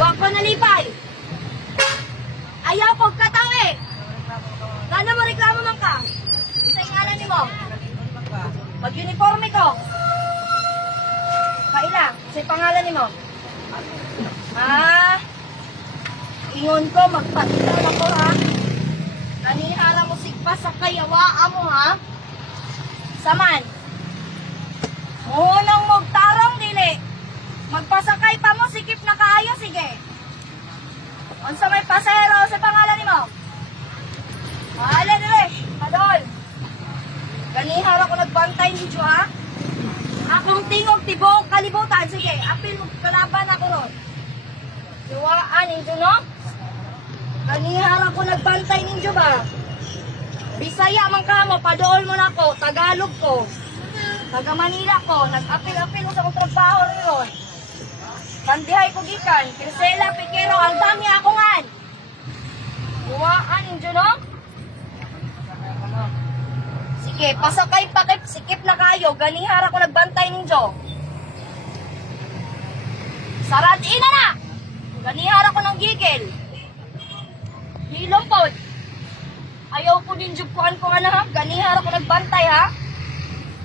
Wa ko nalipay. Ayaw ko katawi. Gana mo reklamo man ka? Isa ngalan ni mo. Mag-uniforme ko. Kaila, sa pangalan ni mo. Ingon ko, magpagdala ko ha. Nanihala mo sigpa sa kayawa mo ha. Saman. Munang magtarong dili. Magpasakay pa mo, sikip na kaayo, sige. Unsa may pasahero sa pangalan ni mo? Mahala dili, padol. Ganihara ko nagbantay ni Jo ha. Akong tingog tibok kalibutan, sige. Apil mo kalaban ako ron. Iwaan ninyo no? Ganihara ko nagbantay ninyo ba? Bisaya man ka mo, padool mo na ko, Tagalog ko. Taga Manila ko, nag-apil-apil ko sa kong trabaho ron. Kandihay ko gikan, Crisela Piquero, ang dami ako ngan. Iwaan ninyo no? Sige, pasakay pakip, sikip na kayo, ganihara ko nagbantay ninyo. Sarad ina na! Ganihara ko ng gigil. Hilong po. Ayaw ko din jupuan ko nga na ha. Ganihara ko nagbantay ha.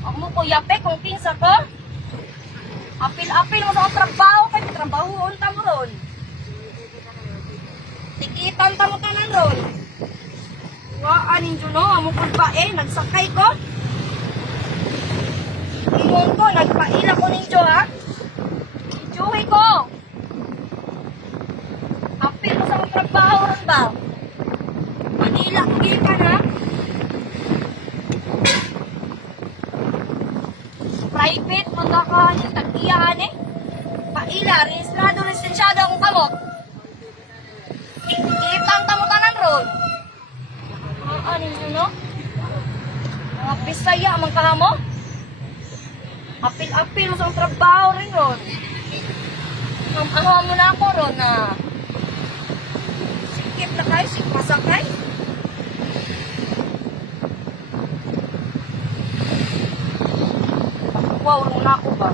Ako mo ko yape kung pinsa ko. Apil-apil mo sa akong trabaho. Kaya trabahoon ta mo ron. Tikitan ta mo tanan ron. Waan ninyo no. Amukod ba nagsakay ko. Ingon ko, nagpaila ko ninyo ha. Ijuhi ko. Apil mo sa akong trabaho ron ba? Manila ko gikan ha. Private mo na ka ni tag-iyahan Paila, rehistrado, lisensyado akong kamot. Ikitang tamutanan ron. Ano nyo no? Mga Bisaya amang kahamo. Apil-apil mo sa akong trabaho rin ron. Amahaw mo na ako ron na sikip na kayo, sikmasakay. Wow, na ako ba?